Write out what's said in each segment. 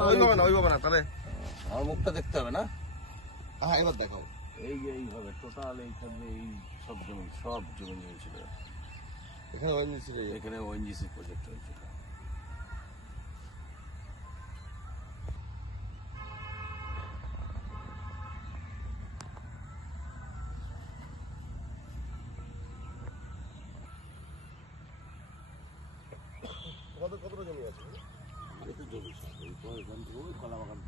ওইভাবে না ওইভাবে না তাহলে আমার মুখটা দেখতে হবে না? হ্যাঁ এবার দেখাও। এই এইভাবে টোটাল এইখানে এই সব জমি সব জমি নিয়েছিল এখানে ওএনজিসি এখানে ওএনজিসি প্রজেক্ট হয়েছিল। কত কতটা জমি আছে? তো জমি সব এই তো এখান থেকে ওই কলা বাগান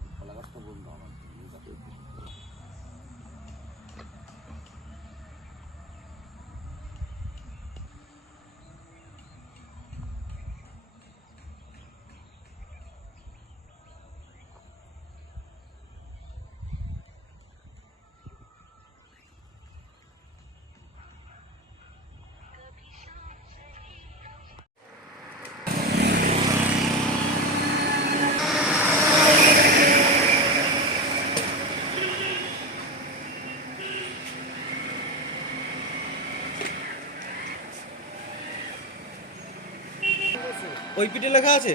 ওই পিঠে লেখা আছে?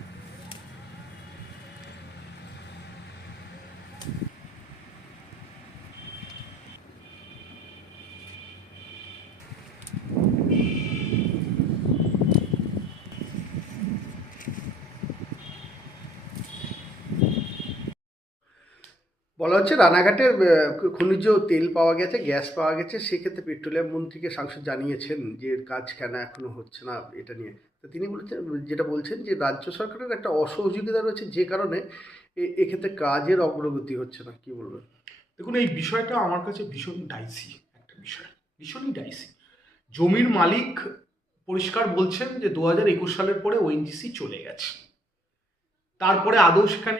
বলা হচ্ছে রানাঘাটের খনিজ তেল পাওয়া গেছে, গ্যাস পাওয়া গেছে, সেক্ষেত্রে পেট্রোলিয়াম মন্ত্রীকে সাংসদ জানিয়েছেন যে কাজ কেন এখনও হচ্ছে না এটা নিয়ে। তো তিনি বলেছেন, যেটা বলছেন যে রাজ্য সরকারের একটা অসহযোগিতা রয়েছে যে কারণে এক্ষেত্রে কাজের অগ্রগতি হচ্ছে না। কি বলবেন? দেখুন, এই বিষয়টা আমার কাছে ভীষণ ডাইসি একটা বিষয়, ভীষণই ডাইসি। জমির মালিক পরিষ্কার বলছেন যে দু হাজার একুশ সালের পরে ওএনজিসি চলে গেছে। তারপরে আদৌ সেখানে